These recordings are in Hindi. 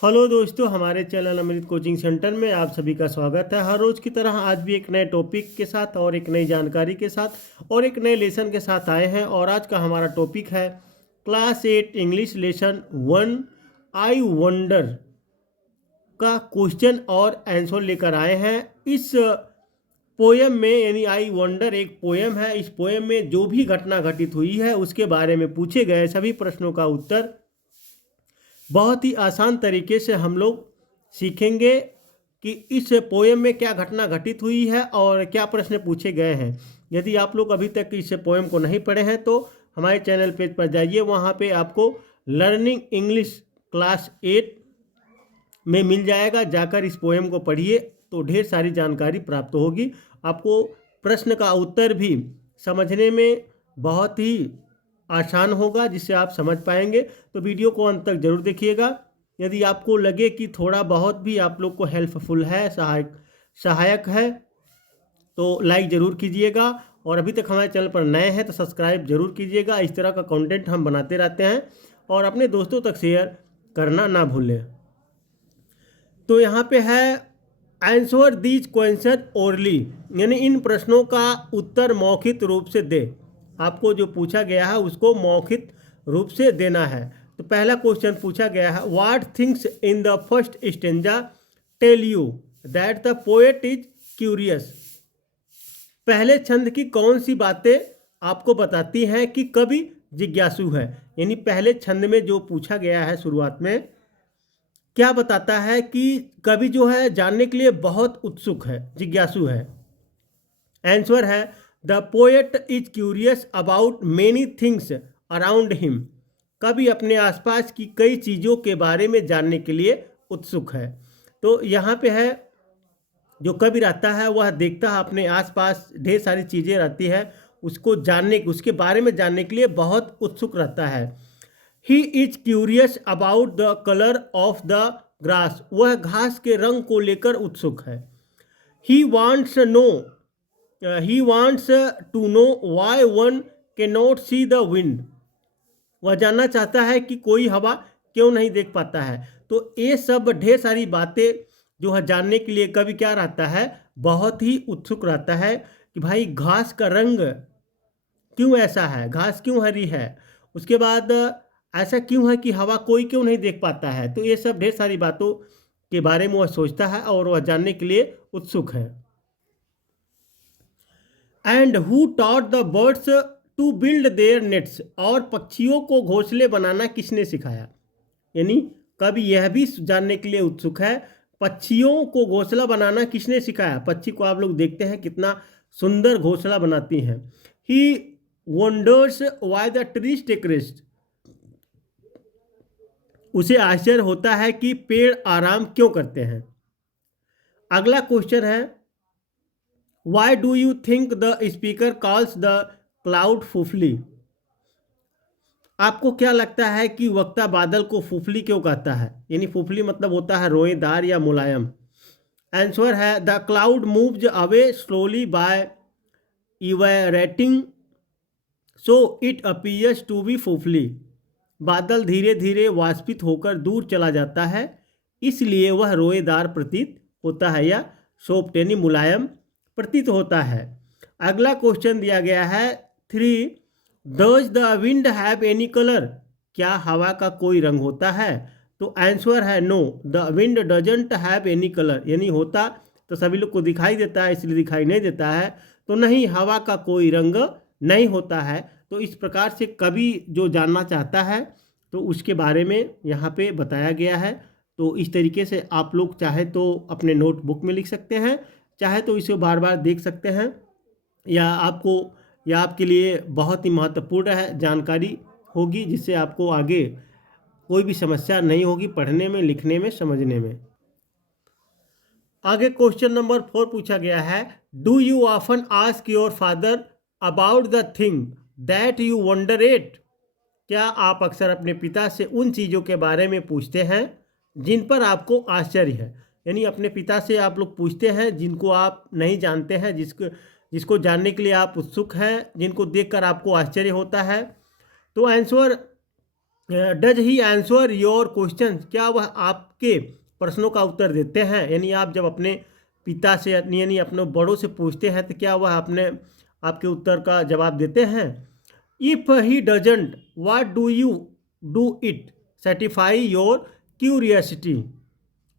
हेलो दोस्तों, हमारे चैनल अमृत कोचिंग सेंटर में आप सभी का स्वागत है। हर रोज़ की तरह आज भी एक नए टॉपिक के साथ और एक नई जानकारी के साथ और एक नए लेसन के साथ आए हैं। और आज का हमारा टॉपिक है class 8 English lesson 1 I wonder का क्वेश्चन और आंसर लेकर आए हैं। इस पोयम में यानी आई वंडर एक पोयम है। इस पोयम में जो भी घटना घटित हुई है उसके बारे में पूछे गए सभी प्रश्नों का उत्तर बहुत ही आसान तरीके से हम लोग सीखेंगे कि इस पोयम में क्या घटना घटित हुई है और क्या प्रश्न पूछे गए हैं। यदि आप लोग अभी तक इस पोयम को नहीं पढ़े हैं तो हमारे चैनल पेज पर जाइए, वहाँ पे आपको लर्निंग इंग्लिश क्लास 8 में मिल जाएगा। जाकर इस पोयम को पढ़िए तो ढेर सारी जानकारी प्राप्त होगी। आपको प्रश्न का उत्तर भी समझने में बहुत ही आसान होगा, जिससे आप समझ पाएंगे। तो वीडियो को अंत तक जरूर देखिएगा। यदि आपको लगे कि थोड़ा बहुत भी आप लोग को हेल्पफुल है, सहायक है, तो लाइक ज़रूर कीजिएगा। और अभी तक हमारे चैनल पर नए हैं तो सब्सक्राइब जरूर कीजिएगा। इस तरह का कंटेंट हम बनाते रहते हैं और अपने दोस्तों तक शेयर करना ना भूलें। तो यहाँ पे है आंसर दीज क्वेश्चन ओरली, यानी इन प्रश्नों का उत्तर मौखिक रूप से दे। आपको जो पूछा गया है उसको मौखिक रूप से देना है। तो पहला क्वेश्चन पूछा गया है, what things in the first stanza tell you that the poet is curious. पहले छंद की कौन सी बातें आपको बताती हैं कि कवि जिज्ञासु है। यानी पहले छंद में जो पूछा गया है शुरुआत में, क्या बताता है कि कवि जो है जानने के लिए बहुत उत्सुक है, जिज्ञासु है। आंसर है the poet is curious about many things around him. कवि अपने आसपास की कई चीज़ों के बारे में जानने के लिए उत्सुक है। तो यहाँ पे है जो कवि रहता है वह देखता है अपने आसपास ढेर सारी चीज़ें रहती है, उसको जानने उसके बारे में जानने के लिए बहुत उत्सुक रहता है। He is curious about the colour of the grass. वह घास के रंग को लेकर उत्सुक है। He wants to know why one can not see the wind. वह जानना चाहता है कि कोई हवा क्यों नहीं देख पाता है। तो ये सब ढेर सारी बातें जो है जानने के लिए कवि क्या रहता है, बहुत ही उत्सुक रहता है कि भाई घास का रंग क्यों ऐसा है, घास क्यों हरी है, उसके बाद ऐसा क्यों है कि हवा कोई क्यों नहीं देख पाता है। तो ये सब ढेर सारी बातों के बारे में वह सोचता है और वह जानने के लिए उत्सुक है। And who taught the birds to build their nests. और पक्षियों को घोंसले बनाना किसने सिखाया। यानी कवि यह भी जानने के लिए उत्सुक है, पक्षियों को घोंसला बनाना किसने सिखाया। पक्षी को आप लोग देखते हैं कितना सुंदर घोंसला बनाती हैं। He wonders why the trees take rest. उसे आश्चर्य होता है कि पेड़ आराम क्यों करते हैं। अगला क्वेश्चन है, why do you think the speaker calls the cloud fluffy. आपको क्या लगता है कि वक्ता बादल को फुफली क्यों कहता है। यानी फुफली मतलब होता है रोएदार या मुलायम। आंसर है the cloud moves away slowly by evaporating so it appears to be fluffy. बादल धीरे धीरे वाष्पित होकर दूर चला जाता है, इसलिए वह रोएदार प्रतीत होता है या सॉफ्ट यानी मुलायम प्रतीत होता है। अगला क्वेश्चन दिया गया है 3, does the wind have any colour. क्या हवा का कोई रंग होता है। तो आंसर है know the wind doesn't have any colour. यानी होता तो सभी लोग को दिखाई देता है, इसलिए दिखाई नहीं देता है। तो नहीं, हवा का कोई रंग नहीं होता है। तो इस प्रकार से कवि जो जानना चाहता है तो उसके बारे में यहाँ पे बताया गया है। तो इस तरीके से आप लोग चाहे तो अपने नोटबुक में लिख सकते हैं, चाहे तो इसे बार बार देख सकते हैं, या आपके लिए बहुत ही महत्वपूर्ण है जानकारी होगी, जिससे आपको आगे कोई भी समस्या नहीं होगी पढ़ने में, लिखने में, समझने में। आगे क्वेश्चन नंबर 4 पूछा गया है, do you often ask your father about the thing that you wonder at. क्या आप अक्सर अपने पिता से उन चीज़ों के बारे में पूछते हैं जिन पर आपको आश्चर्य है। यानी अपने पिता से आप लोग पूछते हैं जिनको आप नहीं जानते हैं, जिसको जानने के लिए आप उत्सुक हैं, जिनको देखकर आपको आश्चर्य होता है। तो answer does he answer your question, क्या वह आपके प्रश्नों का उत्तर देते हैं? यानी आप जब अपने पिता से यानी अपने बड़ों से पूछते हैं तो क्या वह अपने आपके उत्तर का जवाब देते हैं? If he doesn't what do you do it satisfy your curiosity,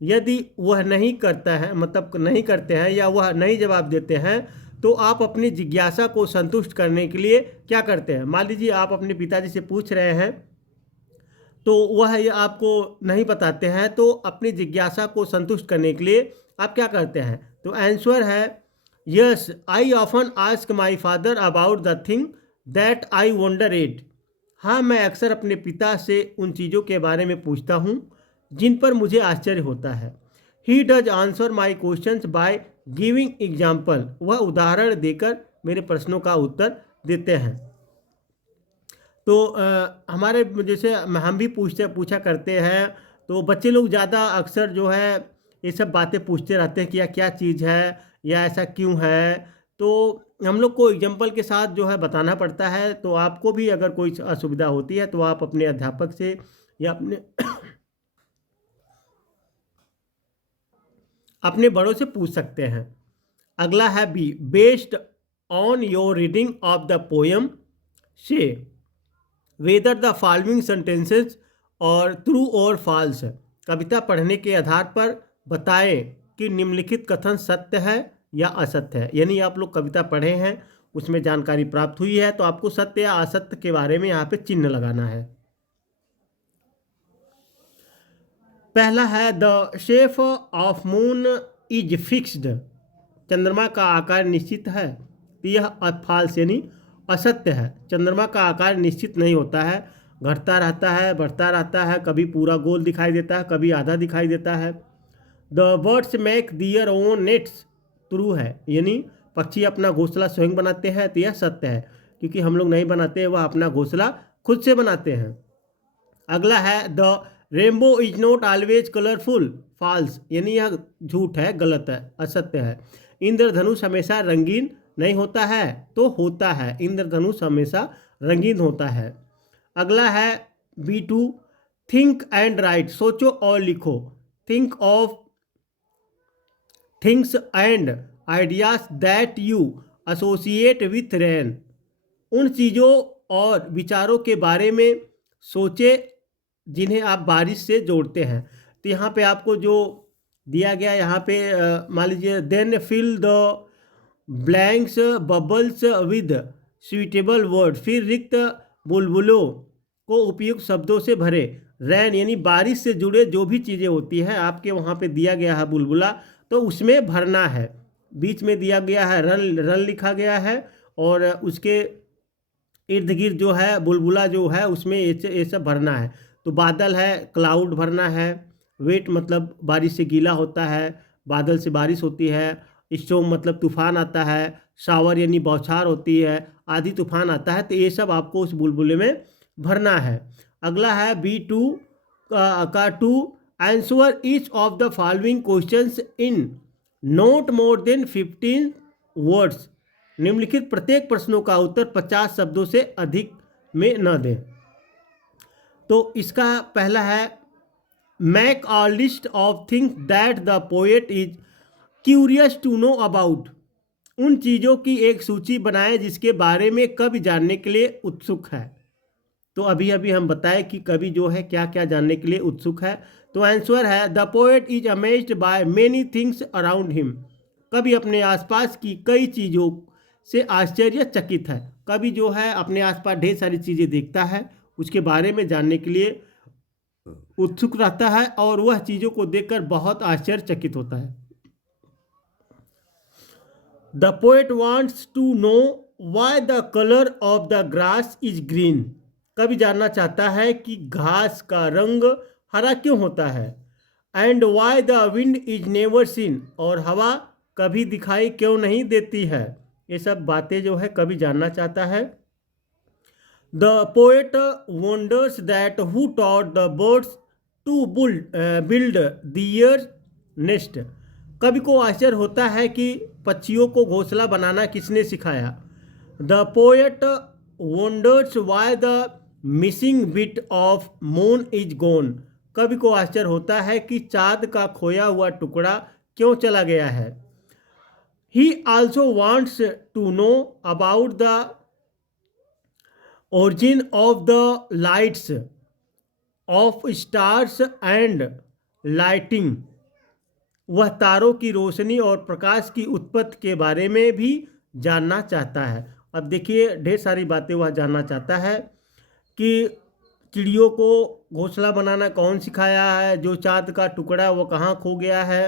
यदि वह नहीं करता है मतलब नहीं करते हैं या वह नहीं जवाब देते हैं तो आप अपनी जिज्ञासा को संतुष्ट करने के लिए क्या करते हैं? मान लीजिए आप अपने पिताजी से पूछ रहे हैं तो वह ये आपको नहीं बताते हैं, तो अपनी जिज्ञासा को संतुष्ट करने के लिए आप क्या करते हैं? तो आंसर है yes I often ask my father about the thing that I wonder at. हाँ, मैं अक्सर अपने पिता से उन चीज़ों के बारे में पूछता हूँ जिन पर मुझे आश्चर्य होता है। He does answer my questions by giving example, वह उदाहरण देकर मेरे प्रश्नों का उत्तर देते हैं। तो हमारे जैसे हम भी पूछा करते हैं, तो बच्चे लोग ज़्यादा अक्सर जो है ये सब बातें पूछते रहते हैं कि यह क्या चीज़ है या ऐसा क्यों है। तो हम लोग को एग्जाम्पल के साथ जो है बताना पड़ता है। तो आपको भी अगर कोई असुविधा होती है तो आप अपने अध्यापक से या अपने अपने बड़ों से पूछ सकते हैं। अगला है B, based on your reading of the poem say whether the following sentences are true or false. कविता पढ़ने के आधार पर बताएं कि निम्नलिखित कथन सत्य है या असत्य है। यानी आप लोग कविता पढ़े हैं, उसमें जानकारी प्राप्त हुई है, तो आपको सत्य या असत्य के बारे में यहाँ पे चिन्ह लगाना है। पहला है the shape of moon is fixed, चंद्रमा का आकार निश्चित है। तो यह फॉल्स यानी असत्य है। चंद्रमा का आकार निश्चित नहीं होता है, घटता रहता है, बढ़ता रहता है, कभी पूरा गोल दिखाई देता है, कभी आधा दिखाई देता है। The birds make their own nests, true है, यानी पक्षी अपना घोंसला स्वयं बनाते हैं। तो यह सत्य है, क्योंकि हम लोग नहीं बनाते, वह अपना घोंसला खुद से बनाते हैं। अगला है the rainbow is not always colourful, false, यानी यह झूठ है, गलत है, असत्य है। इंद्रधनुष हमेशा रंगीन नहीं होता है, तो होता है, इंद्रधनुष हमेशा रंगीन होता है। अगला है B2, थिंक एंड राइट, सोचो और लिखो। Think of things and ideas that you associate with rain, उन चीज़ों और विचारों के बारे में सोचे जिन्हें आप बारिश से जोड़ते हैं। तो यहाँ पे आपको जो दिया गया, यहाँ पे मान लीजिए then fill the blanks bubbles with suitable word, फिर रिक्त बुलबुलों को उपयुक्त शब्दों से भरे। रैन यानी बारिश से जुड़े जो भी चीज़ें होती हैं, आपके वहाँ पे दिया गया है बुलबुला, तो उसमें भरना है। बीच में दिया गया है रन, रन लिखा गया है, और उसके इर्द गिर्द जो है बुलबुला जो है उसमें ये सब भरना है। तो बादल है, क्लाउड भरना है। वेट मतलब बारिश से गीला होता है, बादल से बारिश होती है। स्टॉर्म मतलब तूफान आता है। शावर यानी बौछार होती है, आधी तूफान आता है। तो ये सब आपको उस बुलबुले में भरना है। अगला है B2 का 2, answer each of the following questions in not more than 15 words, निम्नलिखित प्रत्येक प्रश्नों का उत्तर 50 शब्दों से अधिक में न दें। तो इसका पहला है make a list of things that the poet is curious to know about, उन चीज़ों की एक सूची बनाएं जिसके बारे में कवि जानने के लिए उत्सुक है। तो अभी अभी हम बताएं कि कवि जो है क्या क्या जानने के लिए उत्सुक है। तो आंसर है the poet is amazed by many things around him, कवि अपने आसपास की कई चीज़ों से आश्चर्यचकित है। कवि जो है अपने आसपास ढेर सारी चीज़ें देखता है, उसके बारे में जानने के लिए उत्सुक रहता है, और वह चीज़ों को देखकर बहुत आश्चर्यचकित होता है। The poet wants to know why the colour of the grass is green, कवि जानना चाहता है कि घास का रंग हरा क्यों होता है। And why the wind is never seen, और हवा कभी दिखाई क्यों नहीं देती है। ये सब बातें जो है कवि जानना चाहता है। The poet wonders that who taught the birds to build their nest, कवि को आश्चर्य होता है कि पक्षियों को घोंसला बनाना किसने सिखाया। The poet wonders why the missing bit of moon is gone. कवि को आश्चर्य होता है कि चाँद का खोया हुआ टुकड़ा क्यों चला गया है। He also wants to know about the origin of the lights of stars and lighting। वह तारों की रोशनी और प्रकाश की उत्पत्ति के बारे में भी जानना चाहता है। अब देखिए ढेर सारी बातें वह जानना चाहता है कि चिड़ियों को घोंसला बनाना कौन सिखाया है, जो चाँद का टुकड़ा वो कहाँ खो गया है,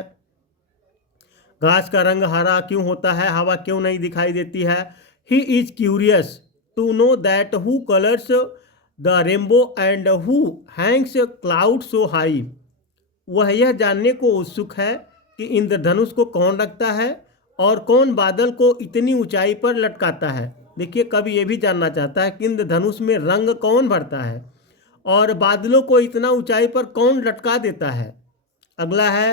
घास का रंग हरा क्यों होता है, हवा क्यों नहीं दिखाई देती है। He is curious to know that who colours the rainbow and who hangs cloud so high. वह यह जानने को उत्सुक है कि इंद्रधनुष को कौन रखता है और कौन बादल को इतनी ऊंचाई पर लटकाता है। देखिए कवि ये भी जानना चाहता है कि इंद्रधनुष में रंग कौन भरता है और बादलों को इतना ऊंचाई पर कौन लटका देता है। अगला है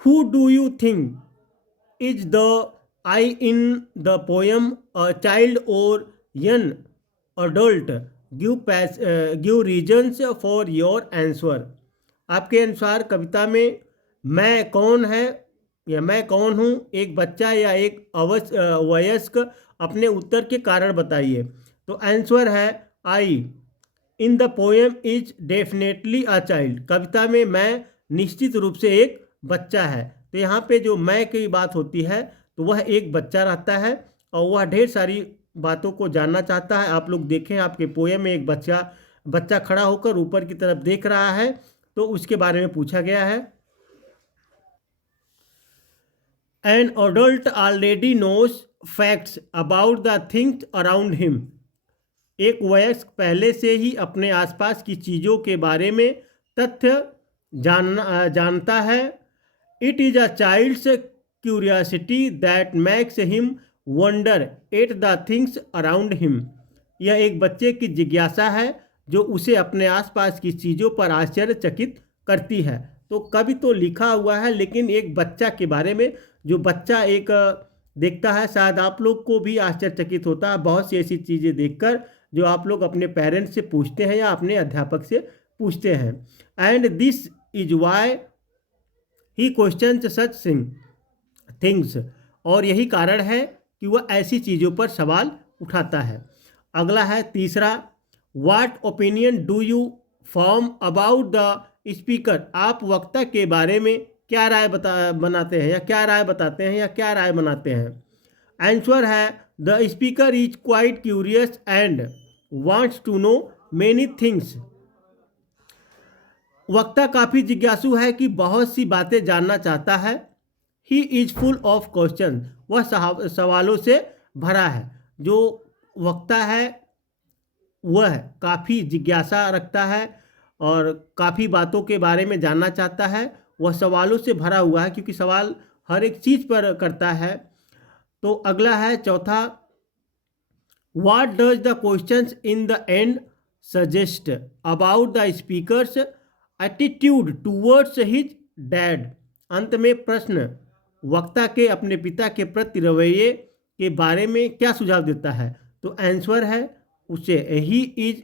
who do you think is the I in the poem a child और an adult, give reasons for your answer. आपके अनुसार कविता में मैं कौन है या मैं कौन हूँ, एक बच्चा या एक वयस्क, अपने उत्तर के कारण बताइए। तो आंसर है I in the poem is definitely a child. कविता में मैं निश्चित रूप से एक बच्चा है। तो यहाँ पे जो मैं की बात होती है तो वह एक बच्चा रहता है और वह ढेर सारी बातों को जानना चाहता है। आप लोग देखें आपके पोएम में एक बच्चा खड़ा होकर ऊपर की तरफ देख रहा है, तो उसके बारे में पूछा गया है। An adult already knows facts about the things around him. एक वयस्क पहले से ही अपने आसपास की चीज़ों के बारे में तथ्य जानता है। It is a child's curiosity that makes him wonder at the things around him. यह एक बच्चे की जिज्ञासा है जो उसे अपने आसपास की चीज़ों पर आश्चर्यचकित करती है। तो कवि तो लिखा हुआ है लेकिन एक बच्चा के बारे में, जो बच्चा एक देखता है, शायद आप लोग को भी आश्चर्यचकित होता है बहुत सी ऐसी चीज़ें देखकर जो आप लोग अपने पेरेंट्स से पूछते हैं या अपने अध्यापक से पूछते हैं। And this is why he questions such things. और यही कारण है कि वह ऐसी चीज़ों पर सवाल उठाता है। अगला है तीसरा, what opinion do you form about the speaker. आप वक्ता के बारे में क्या राय बनाते हैं या क्या राय बताते हैं या क्या राय बनाते हैं। आंसर है the speaker is quite curious and wants to know many things. वक्ता काफ़ी जिज्ञासु है कि बहुत सी बातें जानना चाहता है। He is full of question, वह सवालों से भरा है। जो वक्ता है वह काफ़ी जिज्ञासा रखता है और काफ़ी बातों के बारे में जानना चाहता है। वह सवालों से भरा हुआ है क्योंकि सवाल हर एक चीज़ पर करता है। तो अगला है चौथा, what does the questions in the end suggest about the speakers attitude towards his dad. अंत में प्रश्न वक्ता के अपने पिता के प्रति रवैये के बारे में क्या सुझाव देता है। तो आंसर है उसे he is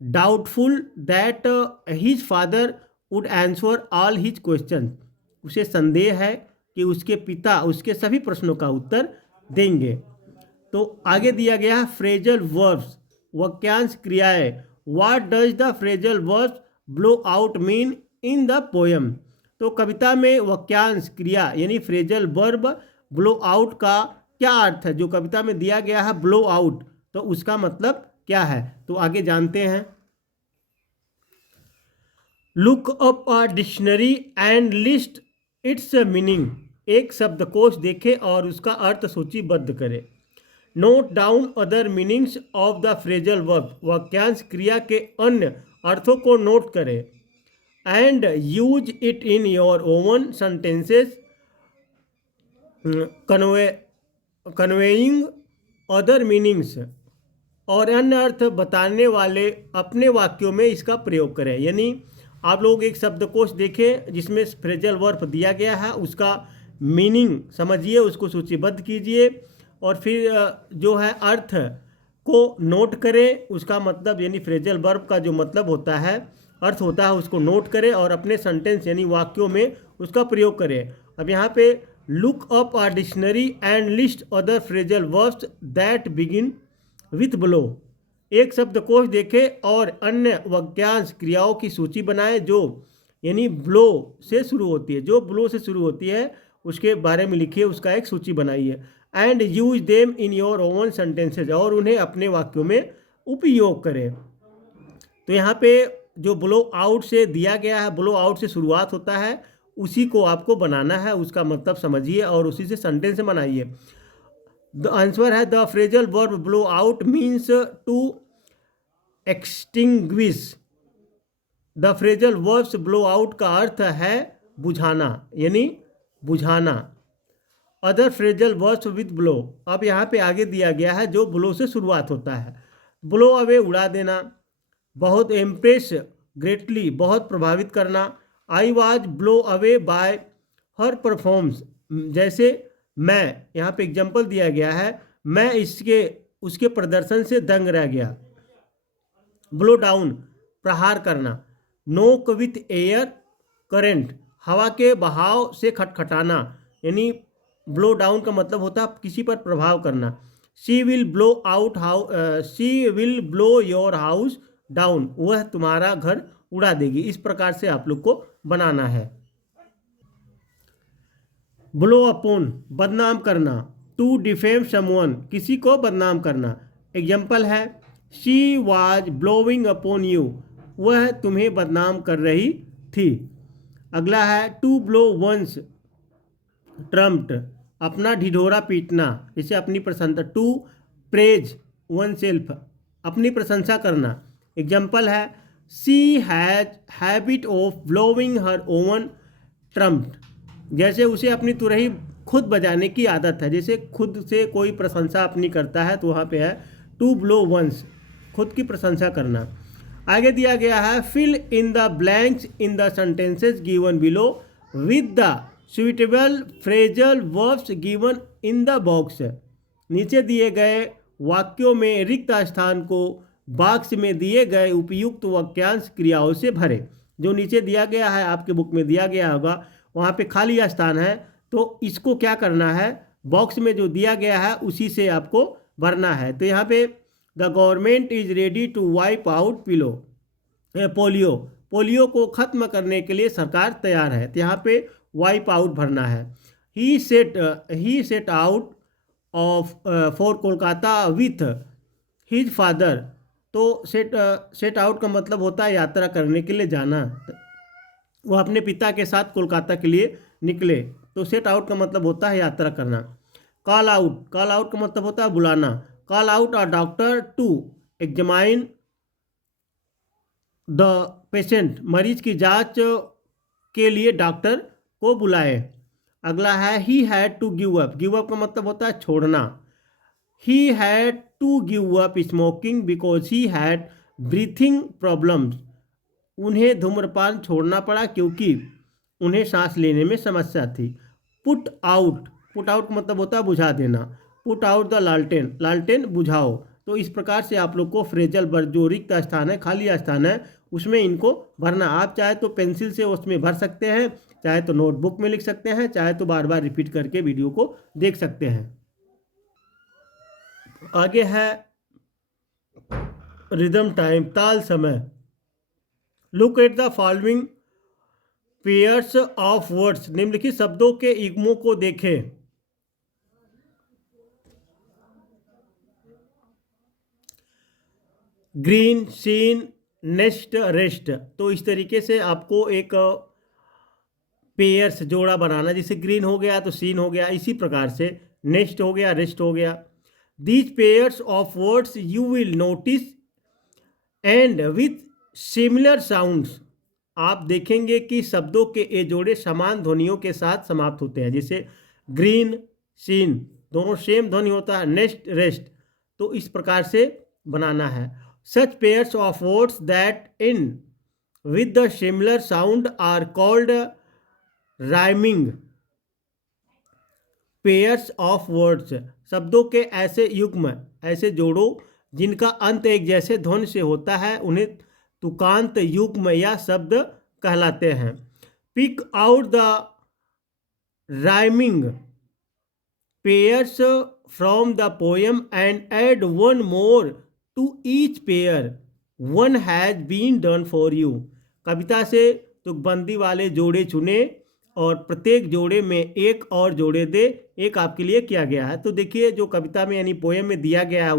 doubtful that his father would answer all his question. उसे संदेह है कि उसके पिता उसके सभी प्रश्नों का उत्तर देंगे। तो आगे दिया गया है फ्रेजल वर्ब्स, वाक्यांश क्रियाएं। What does the phrasal verbs blow out mean in the poem. तो कविता में वाक्यांश क्रिया यानी फ्रेजल वर्ब ब्लो आउट का क्या अर्थ है, जो कविता में दिया गया है ब्लो आउट, तो उसका मतलब क्या है। तो आगे जानते हैं। Look up a dictionary and list it's meaning. एक शब्दकोश देखें और उसका अर्थ सूचीबद्ध करें। Note down other meanings of the phrasal verb. वाक्यांश क्रिया के अन्य अर्थों को नोट करें। And use it in your oven sentences conveying other meanings. और अन्य अर्थ बताने वाले अपने वाक्यों में इसका प्रयोग करें। यानी आप लोग एक शब्दकोश देखें जिसमें फ्रेजल वर्ब दिया गया है, उसका मीनिंग समझिए, उसको सूचीबद्ध कीजिए और फिर जो है अर्थ को नोट करें, उसका मतलब यानी फ्रेजल वर्ब का जो मतलब होता है, अर्थ होता है, उसको नोट करें और अपने सेंटेंस यानी वाक्यों में उसका प्रयोग करें। अब यहाँ पे look up a dictionary and list other phrasal verbs that begin with blow. एक शब्दकोश देखें और अन्य वाक्यांश क्रियाओं की सूची बनाएं जो यानी ब्लो से शुरू होती है, जो ब्लो से शुरू होती है उसके बारे में लिखिए, उसका एक सूची बनाइए। And use them in your own sentences, और उन्हें अपने वाक्यों में उपयोग करें। तो यहाँ पे जो ब्लो आउट से दिया गया है, ब्लो आउट से शुरुआत होता है, उसी को आपको बनाना है, उसका मतलब समझिए और उसी से सेंटेंस बनाइए। द आंसर है the phrasal verb blow out means to extinguish. The phrasal verbs blow out का अर्थ है बुझाना, यानी बुझाना। Other phrasal verbs with blow, अब यहाँ पे आगे दिया गया है जो ब्लो से शुरुआत होता है। ब्लो अवे उड़ा देना, बहुत इम्प्रेस ग्रेटली बहुत प्रभावित करना। I was blow away by her performs, जैसे मैं, यहाँ पे एग्जाम्पल दिया गया है, मैं इसके उसके प्रदर्शन से दंग रह गया। ब्लो डाउन प्रहार करना। नोक विथ एयर करेंट, हवा के बहाव से खटखटाना, यानी ब्लो डाउन का मतलब होता है किसी पर प्रभाव करना। She will blow out she will blow your house down, वह तुम्हारा घर उड़ा देगी। इस प्रकार से आप लोग को बनाना है। ब्लो अपोन बदनाम करना। टू डिफेम समवन, किसी को बदनाम करना। एग्जाम्पल है she was blowing upon you, वह तुम्हें बदनाम कर रही थी। अगला है टू ब्लो वंस ट्रम्प्ड, अपना ढिढोरा पीटना, इसे अपनी प्रशंसा। टू प्रेज वन सेल्फ, अपनी प्रशंसा करना। एग्जाम्पल है she has habit of blowing her oven trumped, जैसे उसे अपनी तुरही खुद बजाने की आदत है। जैसे खुद से कोई प्रशंसा अपनी करता है तो वहाँ पे है टू ब्लो वंस, खुद की प्रशंसा करना। आगे दिया गया है fill in the blanks in the sentences given below with the suitable phrasal verbs given in the box. नीचे दिए गए वाक्यों में रिक्त स्थान को बॉक्स में दिए गए उपयुक्त वाक्यांश क्रियाओं से भरे। जो नीचे दिया गया है आपके बुक में दिया गया होगा, वहाँ पे खाली स्थान है, तो इसको क्या करना है, बॉक्स में जो दिया गया है उसी से आपको भरना है। तो यहाँ पे the government is ready to wipe out polio, polio को खत्म करने के लिए सरकार तैयार है। तो यहाँ पे वाइप आउट भरना है। He set out of for Kolkata with his father, तो सेट आउट का मतलब होता है यात्रा करने के लिए जाना। वो अपने पिता के साथ कोलकाता के लिए निकले, तो सेट आउट का मतलब होता है यात्रा करना। कॉल आउट का मतलब होता है बुलाना। Call out a doctor to examine the patient, मरीज की जांच के लिए डॉक्टर को बुलाए। अगला है he had to give up, give up का मतलब होता है छोड़ना। He had to give up smoking because he had breathing problems, उन्हें धूम्रपान छोड़ना पड़ा क्योंकि उन्हें सांस लेने में समस्या थी। पुट आउट का मतलब होता है बुझा देना। पुट आउट द लालटेन, लालटेन बुझाओ। तो इस प्रकार से आप लोग को फ्रेजल वर्ब जो रिक्त स्थान है, खाली स्थान है, उसमें इनको भरना। आप चाहे तो पेंसिल से उसमें भर सकते हैं, चाहे तो नोटबुक में लिख सकते हैं, चाहे तो बार बार रिपीट करके वीडियो को देख सकते हैं। आगे है रिदम टाइम, ताल समय। Look at the following pairs of words, निम्नलिखित शब्दों के युग्मों को देखें। Green, seen, nest, rest. तो इस तरीके से आपको एक पेयर्स जोड़ा बनाना, जैसे ग्रीन हो गया तो सीन हो गया, इसी प्रकार से नेस्ट हो गया, रेस्ट हो गया। These pairs of words you will notice and with similar sounds, आप देखेंगे कि शब्दों के ये जोड़े समान ध्वनियों के साथ समाप्त होते हैं। जैसे ग्रीन, सीन दोनों सेम ध्वनि होता है, नेस्ट, रेस्ट, तो इस प्रकार से बनाना है। Such pairs of words that in with the similar sound are called rhyming pairs of words, शब्दों के ऐसे युग्म, ऐसे जोड़ों जिनका अंत एक जैसे ध्वनि से होता है उन्हें तुकांत युग्म या शब्द कहलाते हैं। Pick out the rhyming pairs from the poem and add one more to each pair, one has been done for you. कविता से तुकबंदी वाले जोड़े चुने और प्रत्येक जोड़े में एक और जोड़े दे, एक आपके लिए किया गया है। तो देखिए जो कविता में यानी पोएम में दिया गया है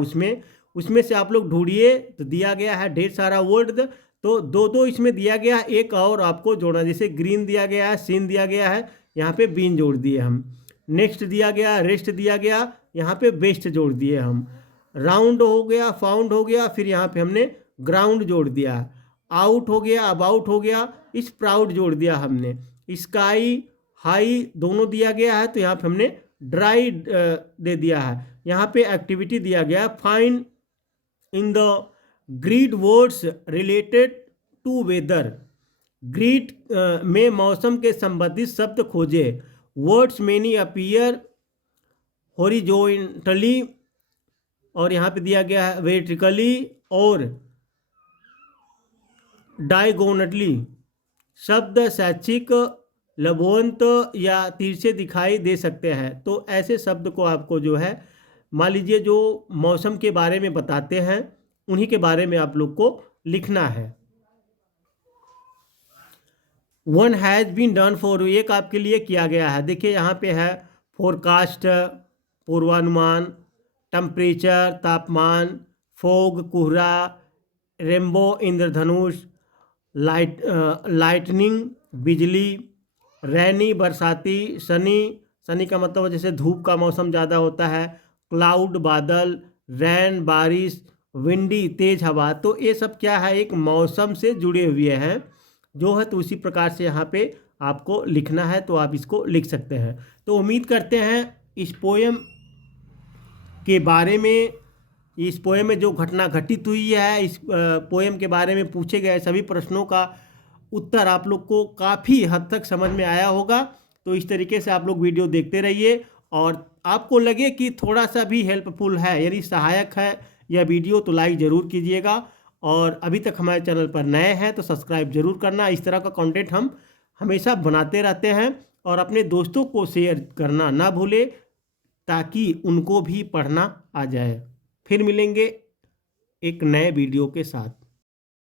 उसमें से आप लोग ढूंढिए। तो दिया गया है ढेर सारा वर्ड, तो दो दो इसमें दिया गया है, एक और आपको जोड़ना। जैसे ग्रीन दिया गया है, सीन दिया गया है, यहाँ पे बीन जोड़ दिए हम। नेक्स्ट दिया गया, रेस्ट दिया गया, यहाँ पे बेस्ट जोड़ दिए हम। राउंड हो गया, फाउंड हो गया, फिर यहाँ पे हमने ग्राउंड जोड़ दिया। आउट हो गया, अबाउट हो गया, इस प्राउड जोड़ दिया हमने। स्काई हाई दोनों दिया गया है, तो यहाँ पे हमने ड्राई दे दिया है। यहाँ पे एक्टिविटी दिया गया, find in the grid words related to weather. Grid में मौसम के संबंधित शब्द खोजे। वर्ड्स मेनी अपीयर हॉरिजॉन्टली, और यहाँ पे दिया गया है वर्टिकली और डायगोनली। शब्द शैक्षिक लघुवंत या तिरछे दिखाई दे सकते हैं। तो ऐसे शब्द को आपको जो है मान लीजिए जो मौसम के बारे में बताते हैं उन्हीं के बारे में आप लोग को लिखना है। One has been done for you, एक आपके लिए किया गया है। देखिए यहाँ पे है फोरकास्ट पूर्वानुमान, टेम्परेचर तापमान, फोग कोहरा, रेनबो इंद्रधनुष, लाइटनिंग बिजली, रैनी बरसाती, सनी का मतलब जैसे धूप का मौसम ज़्यादा होता है, क्लाउड बादल, रैन बारिश, विंडी तेज हवा। तो ये सब क्या है, एक मौसम से जुड़े हुए हैं जो है। तो उसी प्रकार से यहाँ पे आपको लिखना है, तो आप इसको लिख सकते हैं। तो उम्मीद करते हैं इस पोएम के बारे में, इस पोएम में जो घटना घटित हुई है, इस पोएम के बारे में पूछे गए सभी प्रश्नों का उत्तर आप लोग को काफ़ी हद तक समझ में आया होगा। तो इस तरीके से आप लोग वीडियो देखते रहिए, और आपको लगे कि थोड़ा सा भी हेल्पफुल है यानी सहायक है यह वीडियो, तो लाइक ज़रूर कीजिएगा। और अभी तक हमारे चैनल पर नए हैं तो सब्सक्राइब जरूर करना। इस तरह का कंटेंट हम हमेशा बनाते रहते हैं, और अपने दोस्तों को शेयर करना ना भूले ताकि उनको भी पढ़ना आ जाए। फिर मिलेंगे एक नए वीडियो के साथ।